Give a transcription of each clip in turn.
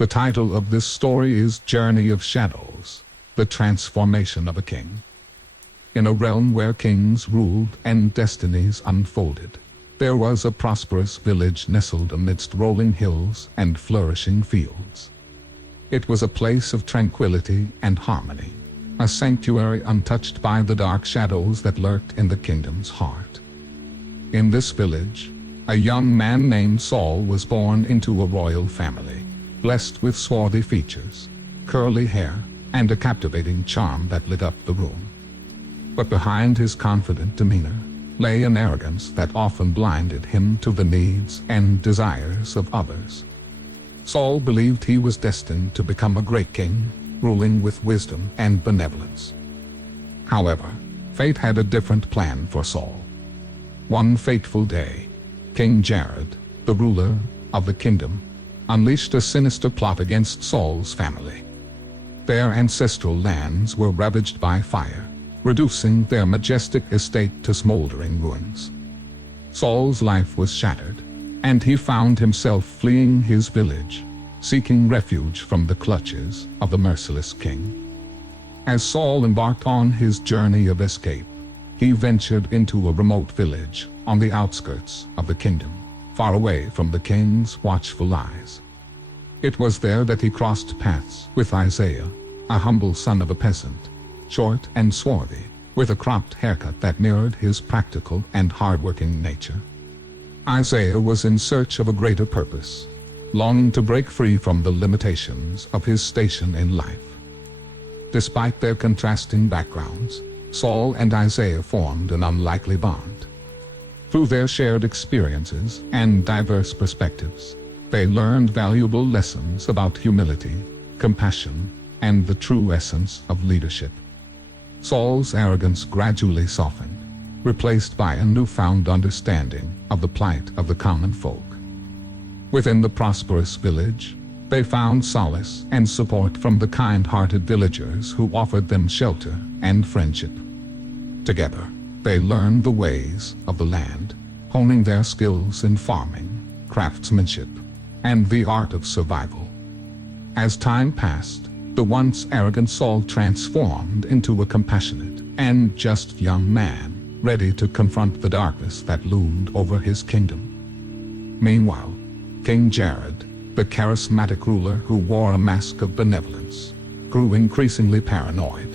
The title of this story is Journey of Shadows, the transformation of a king. In a realm where kings ruled and destinies unfolded, there was a prosperous village nestled amidst rolling hills and flourishing fields. It was a place of tranquility and harmony, a sanctuary untouched by the dark shadows that lurked in the kingdom's heart. In this village, a young man named Saul was born into a royal family, blessed with swarthy features, curly hair, and a captivating charm that lit up the room. But behind his confident demeanor lay an arrogance that often blinded him to the needs and desires of others. Saul believed he was destined to become a great king, ruling with wisdom and benevolence. However, fate had a different plan for Saul. One fateful day, King Jared, the ruler of the kingdom, unleashed a sinister plot against Saul's family. Their ancestral lands were ravaged by fire, reducing their majestic estate to smoldering ruins. Saul's life was shattered, and he found himself fleeing his village, seeking refuge from the clutches of the merciless king. As Saul embarked on his journey of escape, he ventured into a remote village on the outskirts of the kingdom, far away from the king's watchful eyes. It was there that he crossed paths with Isaiah, a humble son of a peasant, short and swarthy, with a cropped haircut that mirrored his practical and hard-working nature. Isaiah was in search of a greater purpose, longing to break free from the limitations of his station in life. Despite their contrasting backgrounds, Saul and Isaiah formed an unlikely bond. Through their shared experiences and diverse perspectives, they learned valuable lessons about humility, compassion, and the true essence of leadership. Saul's arrogance gradually softened, replaced by a newfound understanding of the plight of the common folk. Within the prosperous village, they found solace and support from the kind-hearted villagers who offered them shelter and friendship. Together, they learned the ways of the land, honing their skills in farming, craftsmanship, and the art of survival. As time passed, the once arrogant Saul transformed into a compassionate and just young man, ready to confront the darkness that loomed over his kingdom. Meanwhile, King Jared, the charismatic ruler who wore a mask of benevolence, grew increasingly paranoid.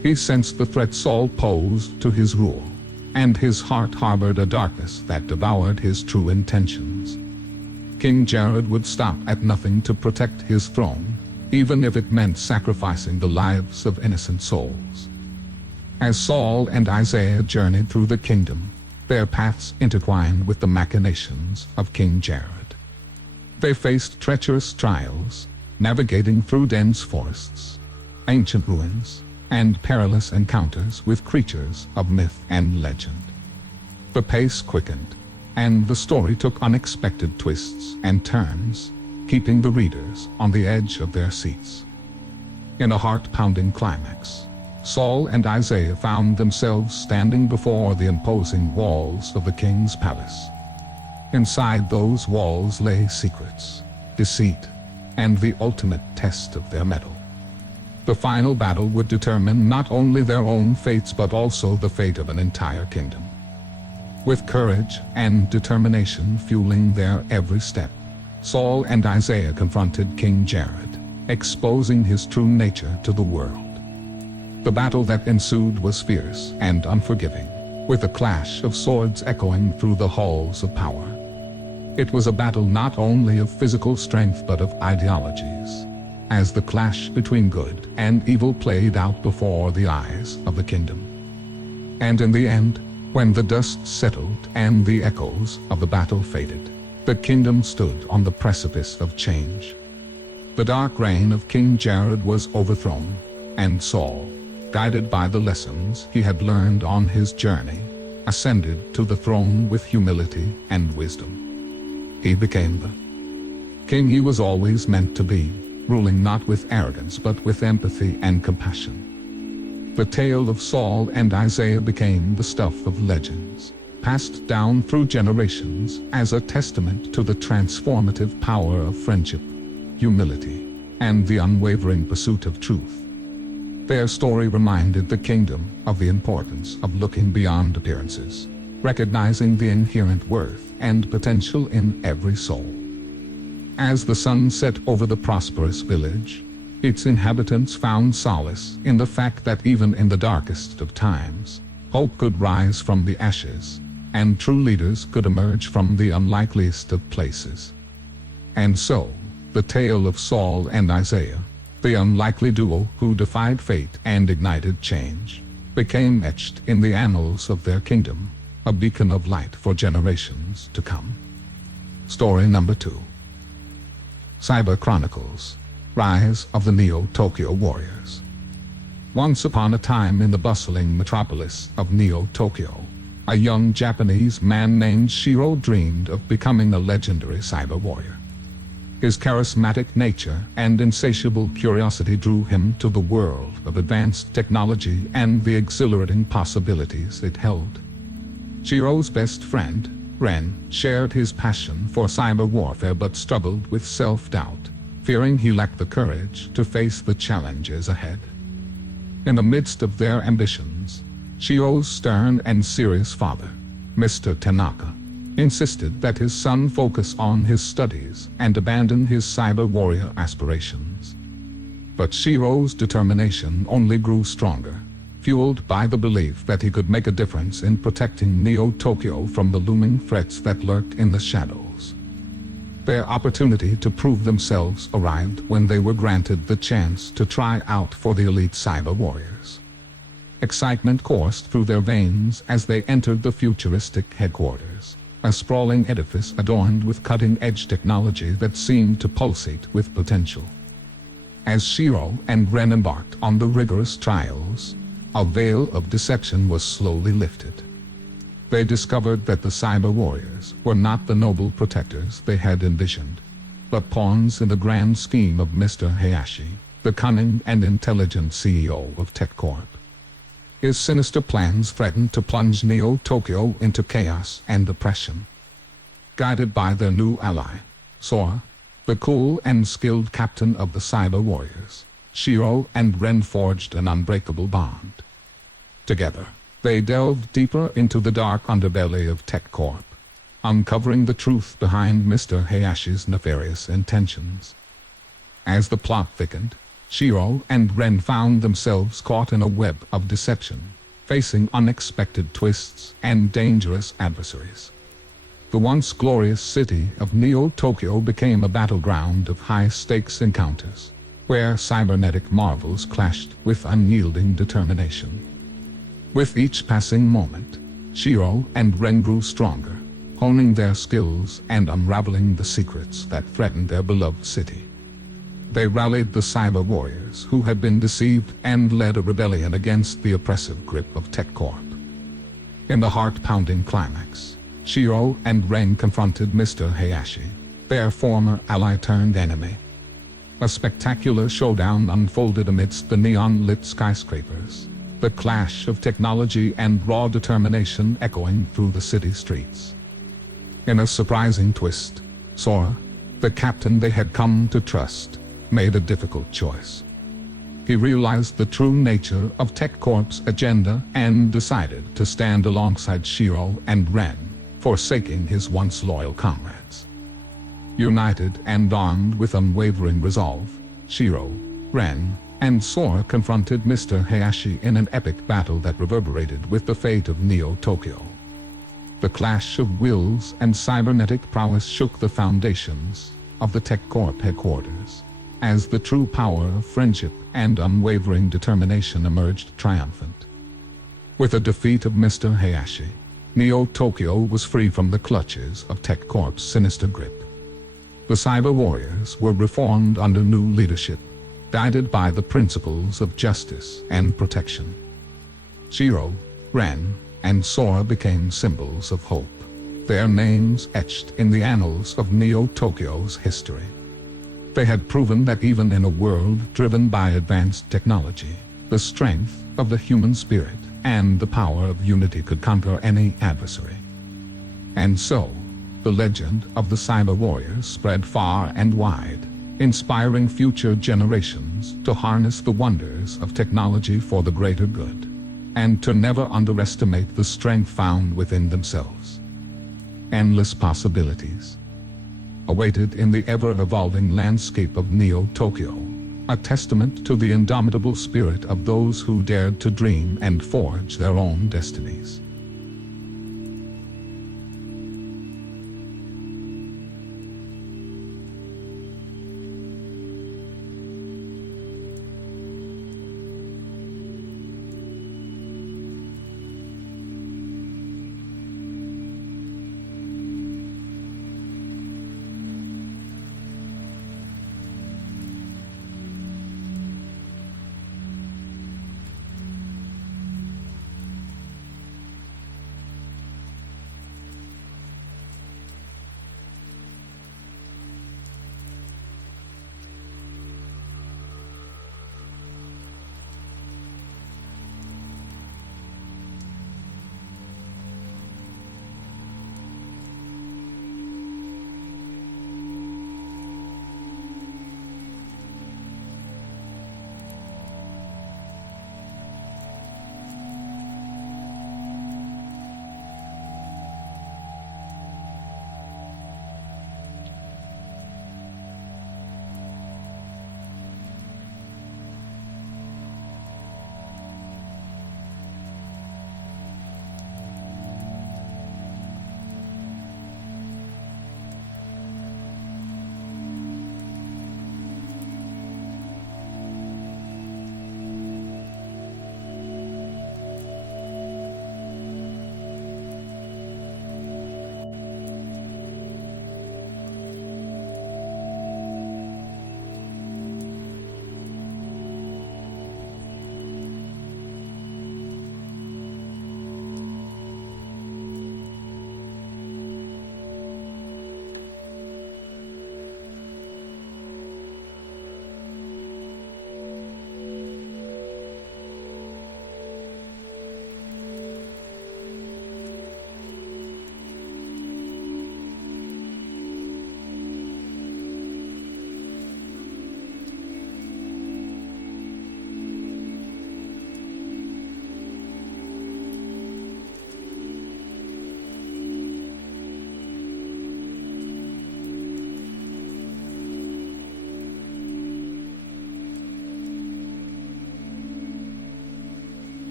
He sensed the threat Saul posed to his rule, and his heart harbored a darkness that devoured his true intentions. King Jared would stop at nothing to protect his throne, even if it meant sacrificing the lives of innocent souls. As Saul and Isaiah journeyed through the kingdom, their paths intertwined with the machinations of King Jared. They faced treacherous trials, navigating through dense forests, ancient ruins, and perilous encounters with creatures of myth and legend. The pace quickened, and the story took unexpected twists and turns, keeping the readers on the edge of their seats. In a heart-pounding climax, Saul and Isaiah found themselves standing before the imposing walls of the king's palace. Inside those walls lay secrets, deceit, and the ultimate test of their mettle. The final battle would determine not only their own fates but also the fate of an entire kingdom. With courage and determination fueling their every step, Saul and Isaiah confronted King Jared, exposing his true nature to the world. The battle that ensued was fierce and unforgiving, with a clash of swords echoing through the halls of power. It was a battle not only of physical strength but of ideologies, as the clash between good and evil played out before the eyes of the kingdom. And in the end, when the dust settled and the echoes of the battle faded, the kingdom stood on the precipice of change. The dark reign of King Jared was overthrown, and Saul, guided by the lessons he had learned on his journey, ascended to the throne with humility and wisdom. He became the king he was always meant to be, ruling not with arrogance but with empathy and compassion. The tale of Saul and Isaiah became the stuff of legends, passed down through generations as a testament to the transformative power of friendship, humility, and the unwavering pursuit of truth. Their story reminded the kingdom of the importance of looking beyond appearances, recognizing the inherent worth and potential in every soul. As the sun set over the prosperous village, its inhabitants found solace in the fact that even in the darkest of times, hope could rise from the ashes, and true leaders could emerge from the unlikeliest of places. And so, the tale of Saul and Isaiah, the unlikely duo who defied fate and ignited change, became etched in the annals of their kingdom, a beacon of light for generations to come. Story number 2. Cyber Chronicles: Rise of the Neo-Tokyo Warriors. Once upon a time in the bustling metropolis of Neo-Tokyo, a young Japanese man named Shiro dreamed of becoming a legendary cyber warrior. His charismatic nature and insatiable curiosity drew him to the world of advanced technology and the exhilarating possibilities it held. Shiro's best friend, Ren, shared his passion for cyber warfare but struggled with self-doubt, fearing he lacked the courage to face the challenges ahead. In the midst of their ambitions, Shiro's stern and serious father, Mr. Tanaka, insisted that his son focus on his studies and abandon his cyber warrior aspirations. But Shiro's determination only grew stronger, fueled by the belief that he could make a difference in protecting Neo-Tokyo from the looming threats that lurked in the shadows. Their opportunity to prove themselves arrived when they were granted the chance to try out for the elite cyber warriors. Excitement coursed through their veins as they entered the futuristic headquarters, a sprawling edifice adorned with cutting-edge technology that seemed to pulsate with potential. As Shiro and Ren embarked on the rigorous trials, a veil of deception was slowly lifted. They discovered that the cyber warriors were not the noble protectors they had envisioned, but pawns in the grand scheme of Mr. Hayashi, the cunning and intelligent CEO of TechCorp. His sinister plans threatened to plunge Neo-Tokyo into chaos and oppression. Guided by their new ally, Sora, the cool and skilled captain of the cyber warriors, Shiro and Ren forged an unbreakable bond. Together, they delved deeper into the dark underbelly of TechCorp, uncovering the truth behind Mr. Hayashi's nefarious intentions. As the plot thickened, Shiro and Ren found themselves caught in a web of deception, facing unexpected twists and dangerous adversaries. The once glorious city of Neo-Tokyo became a battleground of high-stakes encounters, where cybernetic marvels clashed with unyielding determination. With each passing moment, Shiro and Ren grew stronger, honing their skills and unraveling the secrets that threatened their beloved city. They rallied the cyber warriors who had been deceived and led a rebellion against the oppressive grip of TechCorp. In the heart-pounding climax, Shiro and Ren confronted Mr. Hayashi, their former ally-turned-enemy. A spectacular showdown unfolded amidst the neon-lit skyscrapers, the clash of technology and raw determination echoing through the city streets. In a surprising twist, Sora, the captain they had come to trust, made a difficult choice. He realized the true nature of TechCorp's agenda and decided to stand alongside Shiro and Ren, forsaking his once loyal comrades. United and armed with unwavering resolve, Shiro, Ren, and Sora confronted Mr. Hayashi in an epic battle that reverberated with the fate of Neo-Tokyo. The clash of wills and cybernetic prowess shook the foundations of the TechCorp headquarters, as the true power of friendship and unwavering determination emerged triumphant. With the defeat of Mr. Hayashi, Neo-Tokyo was free from the clutches of TechCorp's sinister grip. The cyber warriors were reformed under new leadership, guided by the principles of justice and protection. Shiro, Ren, and Sora became symbols of hope, their names etched in the annals of Neo-Tokyo's history. They had proven that even in a world driven by advanced technology, the strength of the human spirit and the power of unity could conquer any adversary. And so, the legend of the cyber warriors spread far and wide, inspiring future generations to harness the wonders of technology for the greater good, and to never underestimate the strength found within themselves. Endless possibilities awaited in the ever-evolving landscape of Neo-Tokyo, a testament to the indomitable spirit of those who dared to dream and forge their own destinies.